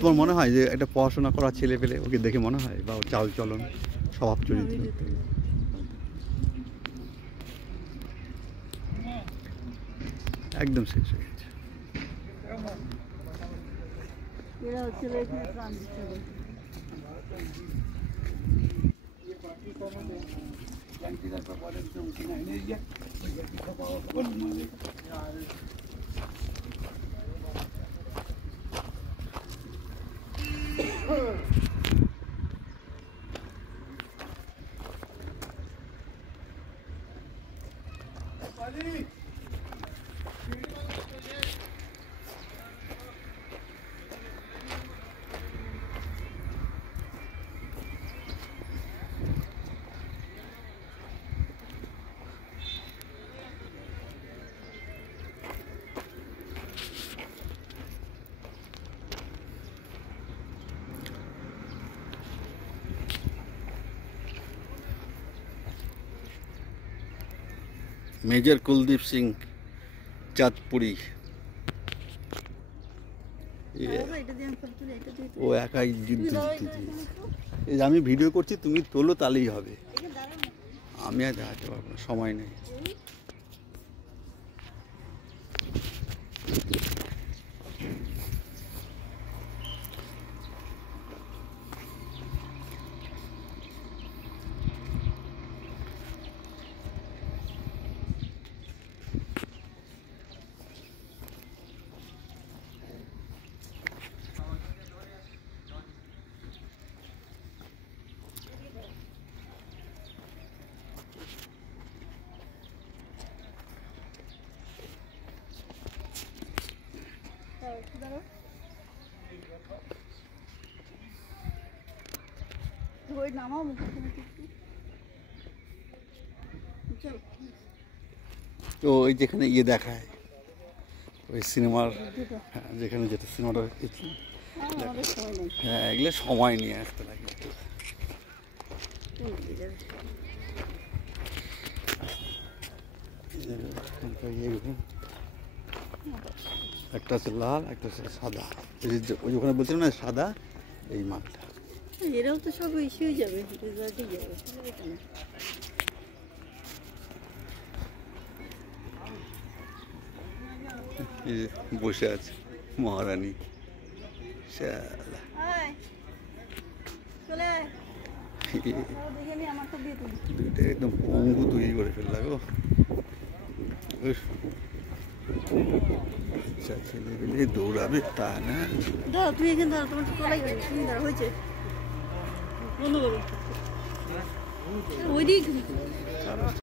তোমার মনে হয় যে একটা পড়াশোনা করা ছেলে পেলে ওকে দেখে মনে হয়, বা ওর চাল চলন, স্বভাব চরিত্র? একদম শেষ হয়ে গেছে। মেজর কুলদীপ সিং চাঁদপুরি, ও একাই যুদ্ধ জিতেছে। এই যে আমি ভিডিও করছি, তুমি তোলো তাহলেই হবে, আমি আর দেখাতে পারবো না, সময় নেই। তো ওই যেখানে ইয়ে দেখায়, ওই সিনেমার, হ্যাঁ যেখানে যেটা সিনেমাটা, হ্যাঁ এগুলো সময় নিয়ে আসতে লাগে একটু। একটা হচ্ছে লাল, একটা হচ্ছে সাদা। ওই ওখানে বলছিলাম না সাদা, এই মালটা। এরাও তো সব ইস্যুই যাবে, বসে আছে মহারানী। দুইটা একদম পঙ্গু তৈরি করে ফেললা গো। ছেলে দৌড়াবে তা না। দাঁড়া তুই এখানে দাঁড়া, তোমার তোলাই দাঁড়া হয়েছে ওই দিক।